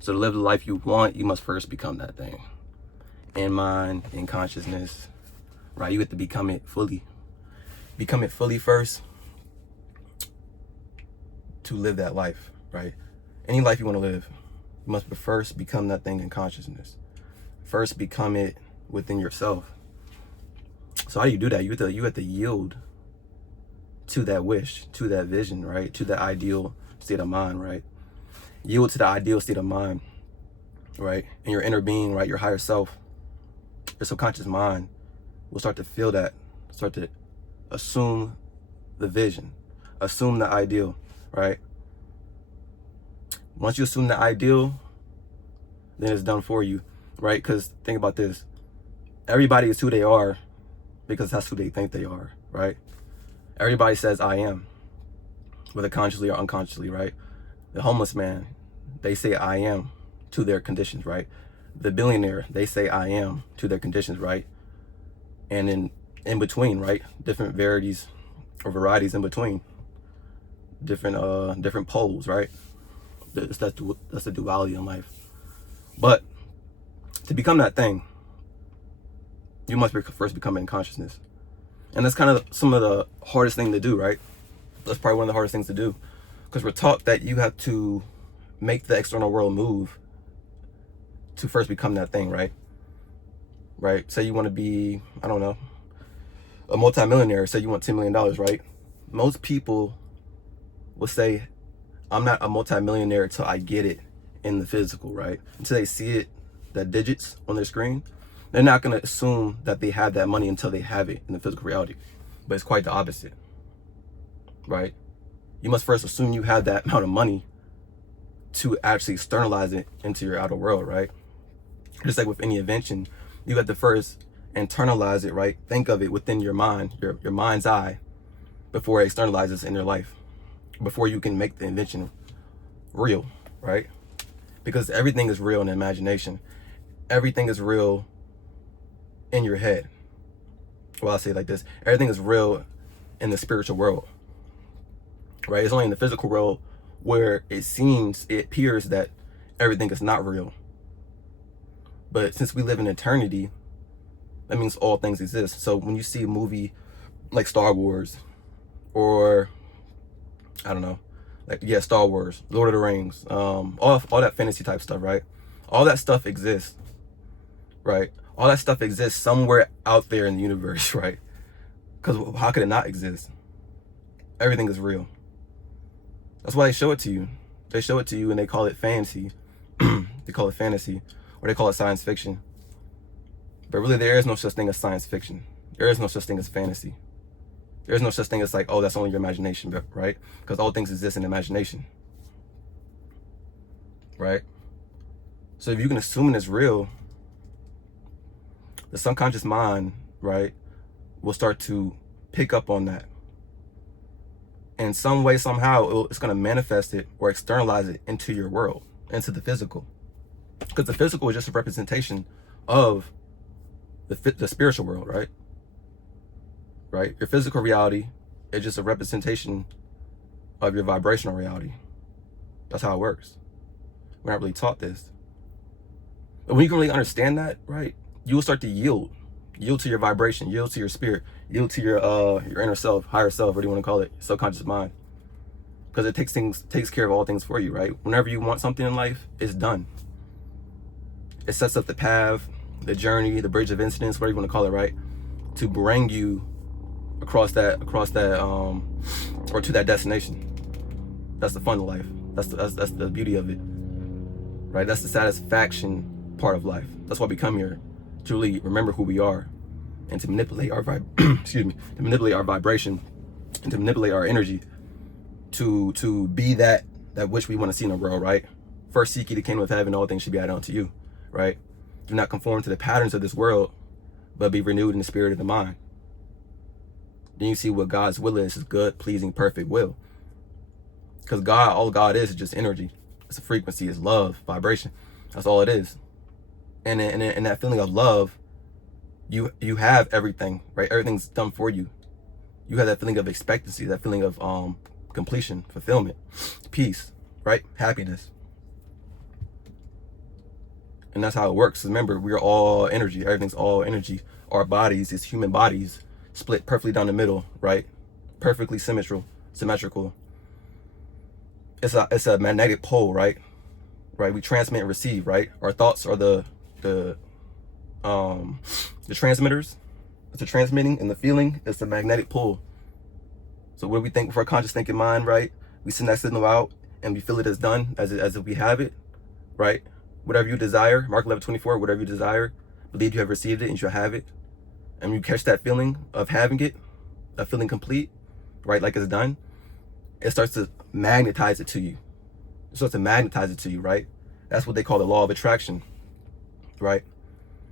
So to live the life you want, you must first become that thing. In mind, in consciousness, right? You have to become it fully. Become it fully first to live that life, right? Any life you want to live, you must first become that thing in consciousness. First become it within yourself. So how do you do that? You have to yield to that wish, to that vision, right? To that ideal state of mind, right? Yield to the ideal state of mind, right? And your inner being, right? Your higher self, your subconscious mind will start to feel that, start to assume the vision, assume the ideal, right? Once you assume the ideal, then it's done for you, right? Because think about this. Everybody is who they are because that's who they think they are, right? Everybody says I am, whether consciously or unconsciously, right? The homeless man, they say I am to their conditions, right? The billionaire, they say I am to their conditions, right? And in between, right? Different varieties or varieties in between. Different poles, right? That's the duality in life. But to become that thing, you must first become in consciousness. And that's kind of some of the hardest thing to do, right? That's probably one of the hardest things to do. Because we're taught that you have to make the external world move to first become that thing, right? Right? Say you want to be, I don't know, a multimillionaire. Say you want $10 million, right? Most people will say, I'm not a multimillionaire until I get it in the physical, right? Until they see it, the digits on their screen. They're not going to assume that they have that money until they have it in the physical reality. But it's quite the opposite, right? You must first assume you have that amount of money to actually externalize it into your outer world, right? Just like with any invention, you have to first internalize it, right? Think of it within your mind, your mind's eye, before it externalizes in your life, before you can make the invention real, right? Because everything is real in the imagination. Everything is real in your head. Well, I'll say it like this. Everything is real in the spiritual world, right? It's only in the physical world where it appears that everything is not real. But since we live in eternity, that means all things exist. So when you see a movie like Star Wars, or I don't know, like, yeah, Star Wars, Lord of the Rings, all that fantasy type stuff, right? All that stuff exists, right? All that stuff exists somewhere out there in the universe, right? Because how could it not exist? Everything is real. That's why they show it to you. They show it to you and they call it fantasy. They call it fantasy, or they call it science fiction. But really, there is no such thing as science fiction. There is no such thing as fantasy. There's no such thing as like, oh, that's only your imagination, right? Because all things exist in imagination, right? So if you can assume it is real, the subconscious mind, right, will start to pick up on that. In some way, somehow, it's going to manifest it or externalize it into your world, into the physical. Because the physical is just a representation of the spiritual world, right? Right? Your physical reality is just a representation of your vibrational reality. That's how it works. We're not really taught this. But when you can really understand that, right, you will start to yield to your vibration, yield to your spirit, yield to your inner self, higher self, what do you want to call it, subconscious mind. Because it takes care of all things for you, right? Whenever you want something in life, it's done. It sets up the path, the journey, the bridge of incidents, whatever you want to call it, right, to bring you across that or to that destination. That's the fun of life. That's the beauty of it, right? That's the satisfaction part of life. That's why we come here, to really remember who we are, and to manipulate our to manipulate our vibration, and to manipulate our energy, to be that which we want to see in the world, right? First seek ye the kingdom of heaven, all things should be added unto you, right? Do not conform to the patterns of this world, but be renewed in the spirit of the mind. Then you see what God's will is, his good, pleasing, perfect will. Because God, all God is just energy. It's a frequency, it's love, vibration. That's all it is. And in that feeling of love, you have everything, right? Everything's done for you. You have that feeling of expectancy, that feeling of completion, fulfillment, peace, right? Happiness. And that's how it works. Remember, we're all energy. Everything's all energy. Our bodies, these human bodies, split perfectly down the middle, right? Perfectly symmetrical. It's a magnetic pole, right? Right. We transmit and receive, right? Our thoughts are the transmitters. It's the transmitting, and the feeling is the magnetic pull. So what we think with our conscious thinking mind, right? We send that signal out and we feel it as done, as if we have it, right? Whatever you desire, Mark 11:24, whatever you desire, believe you have received it and you shall have it. And you catch that feeling of having it, that feeling complete, right? Like it's done. It starts to magnetize it to you. It starts to magnetize it to you, right? That's what they call the law of attraction, right?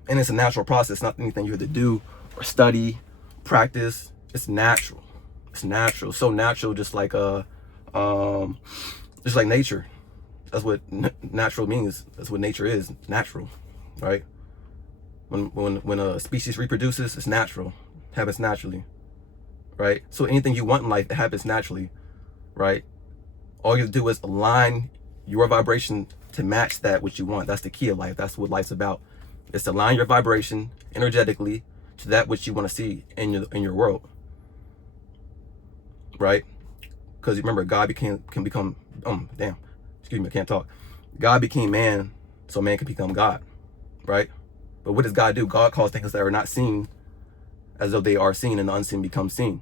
And it's a natural process, not anything you have to do or study, practice. It's natural. It's natural. So natural, just like nature. That's what natural means. That's what nature is. Natural, right? When a species reproduces, it's natural. It happens naturally, right? So anything you want in life, it happens naturally, right? All you have to do is align your vibration to match that which you want. That's the key of life. That's what life's about. It's to align your vibration energetically to that which you want to see in your world, right? Because remember, God can become excuse me, I can't talk. God became man so man can become God, right? But what does God do? God calls things that are not seen as though they are seen, and the unseen becomes seen.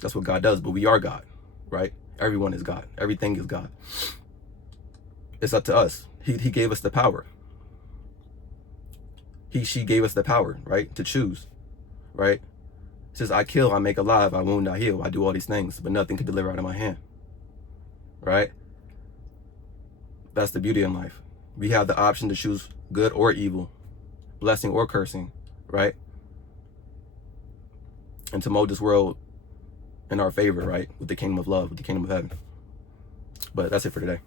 That's what God does. But we are God, right? Everyone is God. Everything is God. It's up to us. He gave us the power. She gave us the power, right? To choose, right? It says, I kill, I make alive, I wound, I heal. I do all these things, but nothing can deliver out of my hand, right? That's the beauty in life. We have the option to choose good or evil, blessing or cursing, right? And to mold this world in our favor, right? With the kingdom of love, with the kingdom of heaven. But that's it for today.